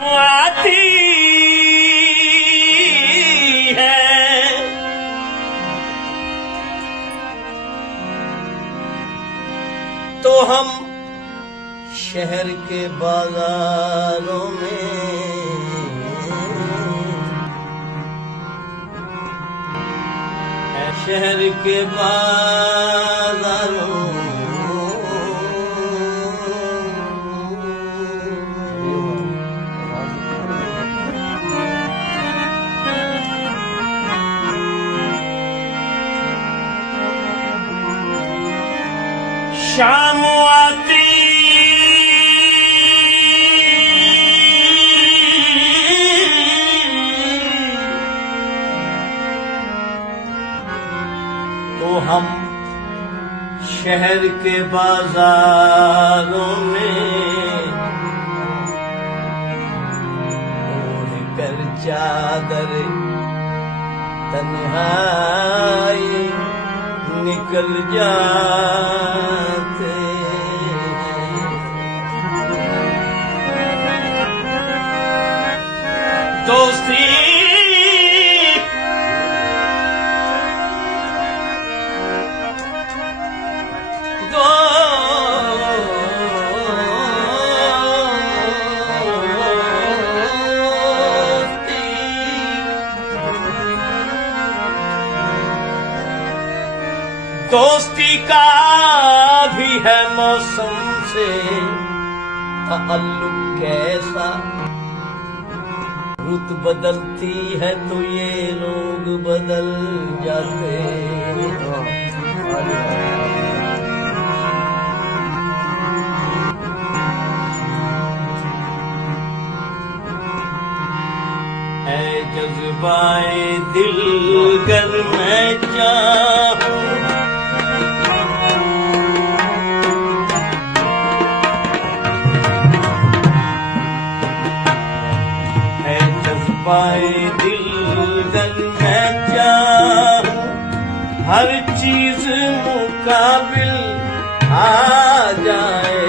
आती है तो हम शहर के बाजारों में शहर के बाजारों शाम आती तो हम शहर के बाजारों में ओढ़ कर चादर तन्हाई निकल जाते दोस्ती दोस्ती का भी है मौसम से ताल्लुक कैसा रुत बदलती है तो ये लोग बदल जाते ऐ जज्बाए दिल गर मैं चाहूं पाए दिल गल मैं चाहूं हर चीज मुकाबिल आ जाए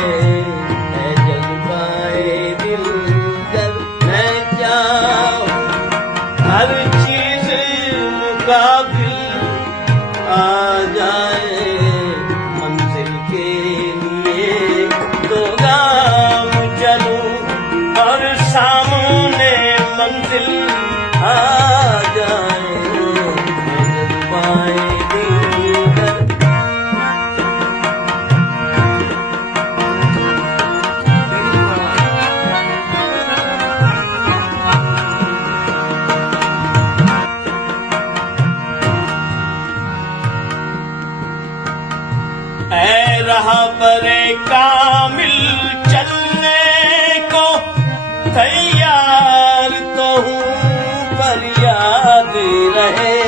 है जज्बाए दिल गल मैं चाहूं हर चीज मुकाबिल आ जाए मंजिल के लिए दो गाम चलूं और सामने मंजिल आ जाए पाए ऐ रहा बरे कामिल चलने को तैयार तो हूँ पर याद रहे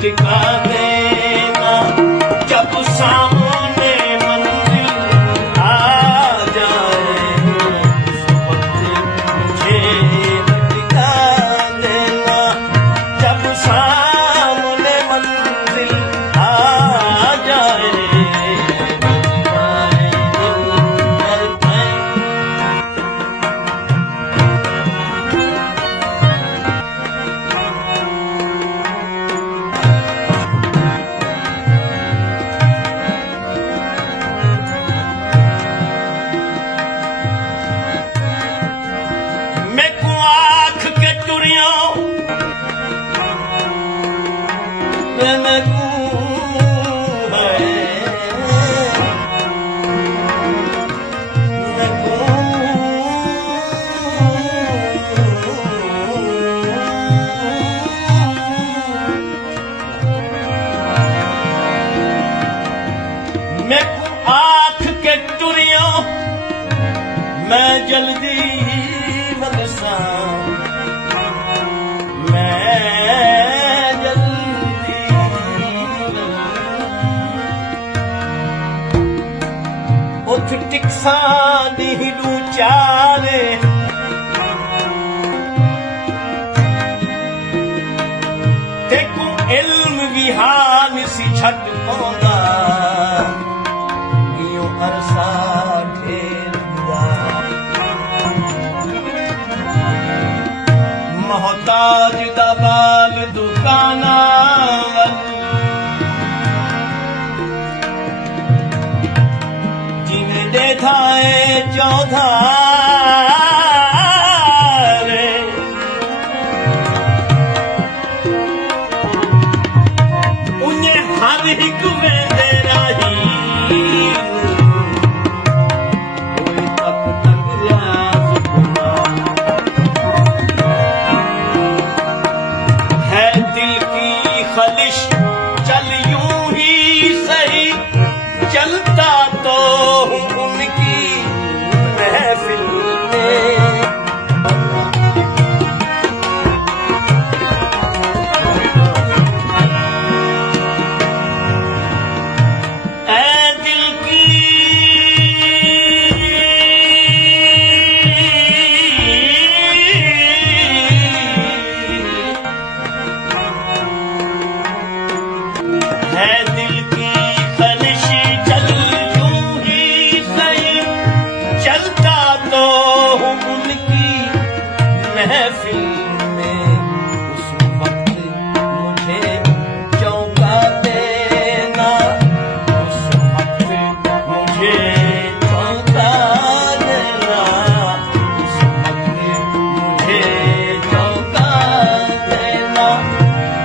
टिका देना जब सामने मंजिल आ जाए उस वक्त मुझे टिका देना जब सामने मंजिल आ जाए सानी लूचारे तेको इल्म विहान सी छट पौंदा इयो अरसा ढेर दिया मोहताज दा बाल दुकाना जिने दे थाए चौधारे उन्हें हर एक वेंदे राही कोई तक तक रियाज गुमा है दिल की खलिश चल यूं ही सही चलता तो हूँ उनकी महफिल में ऐ दिल की है दिल की खलिशी चल यूं ही सही चलता तो हूँ उनकी महफिल में उस वक्त मुझे चौंका देना उस वक्त मुझे चौंका देना उस वक्त मुझे चौंका देना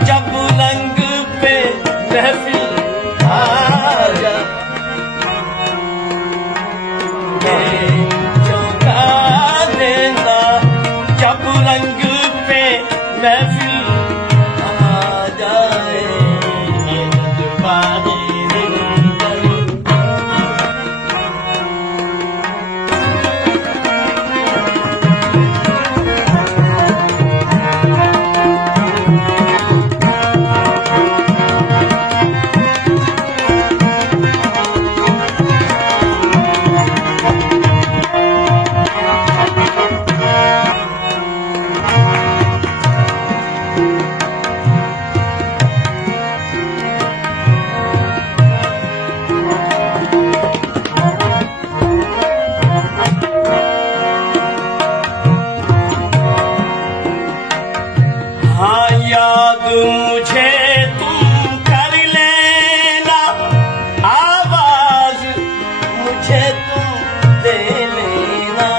जब रंग पे महफिल आ जा चौंका देना जब रंग पे महफिल आ जाए जज्बानी रिंगल हाँ याद मुझे तुम कर लेना आवाज मुझे तुम दे लेना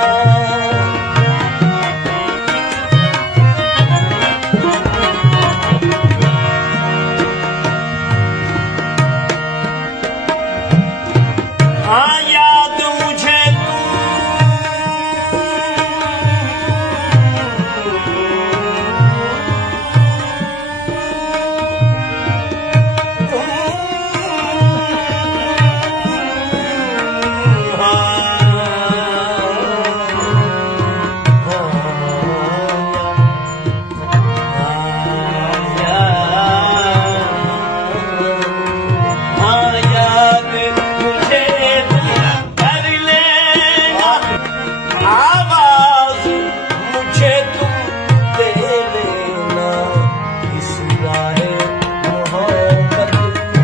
हाँ याद मुझे आवाज मुझे तुम दे लेना इस राहे मोहब्बत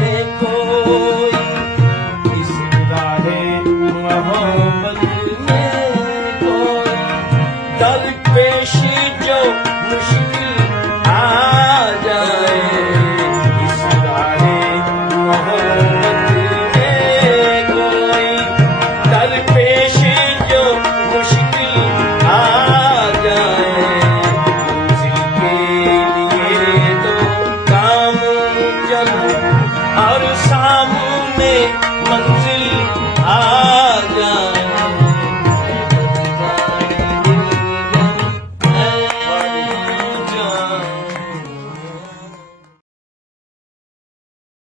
में कोई इस राहे मोहब्बत में कोई दरपेश जो मुश्किल आ जाए इस राहे मोहब्बत में कोई दरपेश जो मुश्किल आ जाए मंजिल के लिए तो काम चल और सामने मंजिल